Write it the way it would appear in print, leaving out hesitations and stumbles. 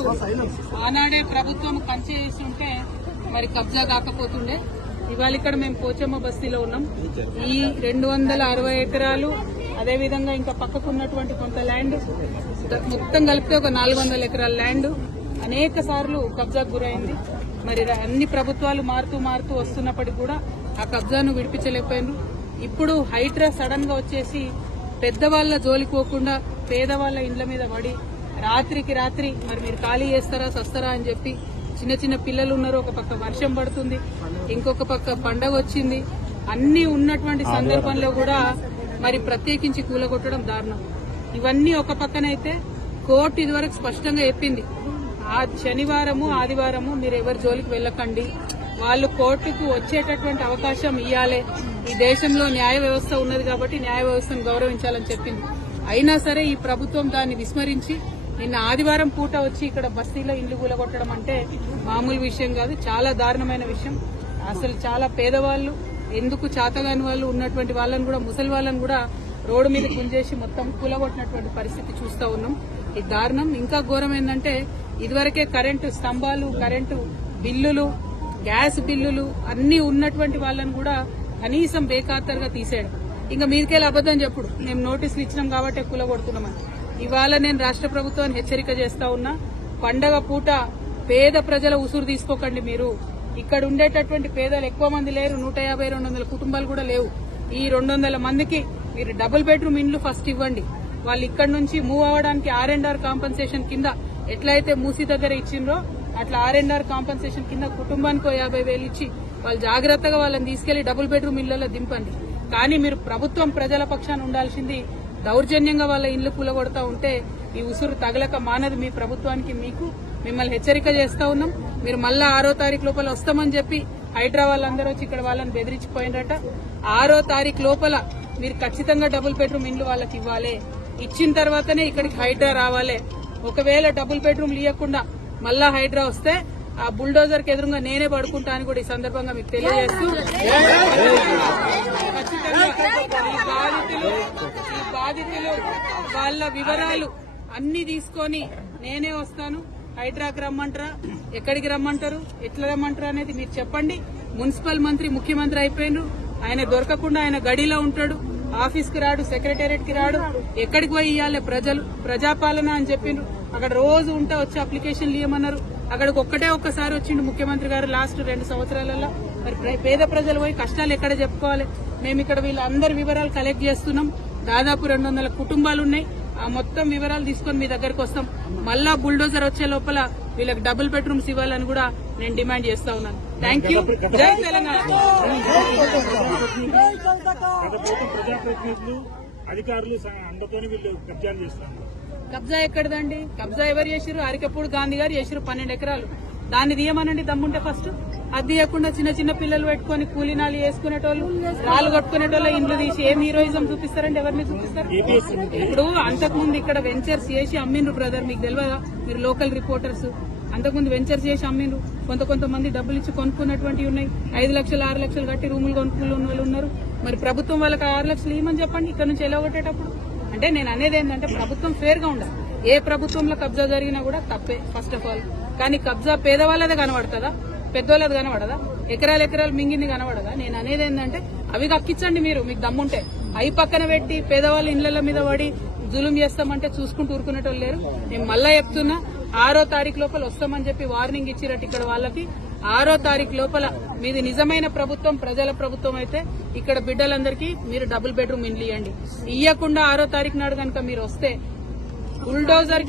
ఇల్లు ఆనాడే ప్రభుత్వం కంచె చేస్తుంటే మరి కబ్జా కాకపోతుండే. ఇవాళ ఇక్కడ మేము పోచమ్మ బస్తీలో ఉన్నాం. ఈ 260 ఎకరాలు అదేవిధంగా ఇంకా పక్కకున్నటువంటి కొంత ల్యాండ్ మొత్తం కలిపితే ఒక 400 ఎకరాల ల్యాండ్ అనేక సార్లు కబ్జాకు గురైంది. మరి అన్ని ప్రభుత్వాలు మారుతూ వస్తున్నప్పటికీ కూడా ఆ కబ్జాను విడిపించలేకపోయినారు. ఇప్పుడు హైడ్రా సడన్ గా వచ్చేసి పెద్దవాళ్ల జోలికి పోకుండా పేదవాళ్ల ఇండ్ల మీద పడి రాత్రికి రాత్రి మరి మీరు ఖాళీ చేస్తారా సస్తారా అని చెప్పి చిన్న చిన్న పిల్లలు ఉన్నారు. ఒక పక్క వర్షం పడుతుంది, ఇంకొక పక్క పండగ వచ్చింది. అన్ని ఉన్నటువంటి సందర్భంలో కూడా మరి ప్రత్యేకించి కూలగొట్టడం దారుణం. ఇవన్నీ ఒక పక్కనైతే కోర్టు ఇదివరకు స్పష్టంగా చెప్పింది, ఆ శనివారము ఆదివారము మీరు ఎవరి జోలికి వెళ్ళకండి, వాళ్ళు కోర్టుకు వచ్చేటటువంటి అవకాశం ఇవ్వాలి. ఈ దేశంలో న్యాయ వ్యవస్థ ఉన్నది కాబట్టి న్యాయ వ్యవస్థను గౌరవించాలని చెప్పింది. అయినా సరే ఈ ప్రభుత్వం దాన్ని విస్మరించి నిన్న ఆదివారం పూట వచ్చి ఇక్కడ బస్తీలో ఇల్లు కూలగొట్టడం అంటే మామూలు విషయం కాదు, చాలా దారుణమైన విషయం. అసలు చాలా పేదవాళ్లు, ఎందుకు చాతగాని వాళ్ళు ఉన్నటువంటి వాళ్ళని కూడా, ముసలి వాళ్ళని కూడా రోడ్డు మీద గుంజేసి మొత్తం కూలగొట్టినటువంటి పరిస్థితి చూస్తా ఉన్నాం. ఇది దారుణం. ఇంకా ఘోరం ఏంటంటే ఇదివరకే కరెంటు స్తంభాలు, కరెంటు బిల్లులు, గ్యాస్ బిల్లులు అన్ని ఉన్నటువంటి వాళ్ళని కూడా కనీసం బేఖాతరుగా తీసేయడం. ఇంకా మీదికెళ్ళి అబద్దం చెప్పుడు మేము నోటీసులు ఇచ్చినాం కాబట్టి కూలగొడుతున్నామని. ఇవాళ నేను రాష్ట్ర ప్రభుత్వాన్ని హెచ్చరిక చేస్తా ఉన్నా, పండగ పూట పేద ప్రజల ఉసురు తీసుకోకండి. మీరు ఇక్కడ ఉండేటటువంటి పేదలు ఎక్కువ మంది లేరు, 150-200 కుటుంబాలు కూడా లేవు. ఈ 200 మందికి మీరు డబుల్ బెడ్రూమ్ ఇండ్లు ఫస్ట్ ఇవ్వండి. వాళ్ళు ఇక్కడ నుంచి మూవ్ అవ్వడానికి R&R కాంపన్సేషన్ కింద ఎట్లయితే మూసీ దగ్గర ఇచ్చిండ్రో అట్లా R&R కాంపన్సేషన్ కింద కుటుంబానికి 50,000 ఇచ్చి వాళ్ళు జాగ్రత్తగా వాళ్ళని తీసుకెళ్లి డబుల్ బెడ్రూమ్ ఇళ్లలో దింపండి. కానీ మీరు ప్రభుత్వం ప్రజల పక్షాన ఉండాల్సింది, దౌర్జన్యంగా వాళ్ళ ఇళ్లు కూలగొడతా ఉంటే ఈ ఉసురు తగలక మానదు మీ ప్రభుత్వానికి. మిమ్మల్ని హెచ్చరిక చేస్తా ఉన్నాం. మీరు మళ్ళా 6వ తారీఖు లోపల వస్తామని చెప్పి హైడ్రా వాళ్ళందరూ వచ్చి ఇక్కడ వాళ్ళని బెదిరించిపోయినట. 6వ తారీఖు లోపల మీరు ఖచ్చితంగా డబుల్ బెడ్రూమ్ ఇండ్లు వాళ్ళకి ఇవ్వాలి. ఇచ్చిన తర్వాతనే ఇక్కడికి హైడ్రా రావాలి. ఒకవేళ డబుల్ బెడ్రూమ్లు ఇవ్వకుండా మళ్ళా హైడ్రా వస్తే ఆ బుల్డోజర్ కి ఎదురుగా నేనే పడుకుంటా అని కూడా ఈ సందర్భంగా మీకు తెలియజేస్తూ, ఖచ్చితంగా ఈ బాధితులు వాళ్ళ వివరాలు అన్ని తీసుకొని నేనే వస్తాను. హైడ్రాకి రమ్మంటారా, ఎక్కడికి రమ్మంటారు, ఎట్లా రమ్మంటారు అనేది మీరు చెప్పండి. మున్సిపల్ మంత్రి ముఖ్యమంత్రి అయిపోయినారు, ఆయన దొరకకుండా ఆయన గడిలో ఉంటాడు, ఆఫీస్ కి రాడు, సెక్రటేరియట్ కి రాడు. ఎక్కడికి పోయి ఇవ్వాలి ప్రజలు, ప్రజాపాలన అని చెప్పిండ్రు. అక్కడ రోజు ఉంటే వచ్చి అప్లికేషన్లు ఇవ్వమన్నారు. అక్కడికి ఒక్కసారి వచ్చిండు ముఖ్యమంత్రి గారు లాస్ట్ 2 సంవత్సరాలలో. మరి పేద ప్రజలు పోయి కష్టాలు ఎక్కడ చెప్పుకోవాలి? మేము ఇక్కడ వీళ్ళందరి వివరాలు కలెక్ట్ చేస్తున్నాం. దాదాపు 200 కుటుంబాలు ఉన్నాయి. ఆ మొత్తం వివరాలు తీసుకొని మీ దగ్గరకు వస్తాం. మళ్ళా బుల్డోజర్ వచ్చే లోపల వీళ్ళకి డబుల్ బెడ్రూమ్స్ ఇవ్వాలని కూడా నేను డిమాండ్ చేస్తా ఉన్నాను. Thank you. జై తెలంగాణ. కబ్జా ఎక్కడదండి? కబ్జా ఎవరు చేశారు? అరికపూడి గాంధీ గారు చేశారు 12 ఎకరాలు. దాన్ని తీయమనండి దమ్ముంటే ఫస్ట్. అది తీయకుండా చిన్న పిల్లలు పెట్టుకుని కూలీనాలు వేసుకునేటోళ్ళు, రాళ్ళు కట్టుకునేటోళ్ళు ఇండ్లు తీసి ఏం హీరోయిజం చూపిస్తారండి? ఎవరిని చూపిస్తారు? ఇప్పుడు అంతకుముందు ఇక్కడ వెంచర్స్ చేసి అమ్మిండ్రు బ్రదర్, మీకు తెలియదా? మీరు లోకల్ రిపోర్టర్స్. అంతకుముందు వెంచర్స్ చేసి అమ్మిండ్రు. కొంతమంది డబ్బులు ఇచ్చి కొనుక్కున్నటువంటివి ఉన్నాయి. 5 లక్షలు 6 లక్షలు కట్టి రూములు కొనుక్కున్న వాళ్ళు ఉన్నారు. మరి ప్రభుత్వం వాళ్ళకి 6 లక్షలు ఇవ్వమని చెప్పండి ఇక్కడ నుంచి ఎలాగొట్టేటప్పుడు. అంటే నేను అనేది ఏంటంటే ప్రభుత్వం ఫేర్ గా ఉండాలి. ఏ ప్రభుత్వంలో కబ్జా జరిగినా కూడా తప్పే ఫస్ట్ ఆఫ్ ఆల్. కానీ కబ్జా పేదవాళ్ళదే కనబడుతుందా, పెద్దవాళ్ళది కనబడదా? ఎకరాలు మింగింది కనబడదా? నేను అనేది ఏంటంటే అవి కక్కించండి మీరు, మీకు దమ్ముంటే. అవి పక్కన పెట్టి పేదవాళ్ళ ఇళ్ల మీద పడి జులుం చేస్తామంటే చూసుకుంటూ ఊరుకునేటోళ్ళు లేరు. నేను మళ్ళా చెప్తున్నా, 6వ తారీఖు లోపల వస్తామని చెప్పి వార్నింగ్ ఇచ్చిరట్టు ఇక్కడ వాళ్ళకి. 6వ తారీఖు లోపల మీది నిజమైన ప్రభుత్వం, ప్రజల ప్రభుత్వం అయితే ఇక్కడ బిడ్డలందరికీ మీరు డబుల్ బెడ్రూమ్ ఇండ్లు ఇవ్వండి. ఇవ్వకుండా 6వ తారీఖు నాడు కనుక మీరు వస్తే బుల్డోజర్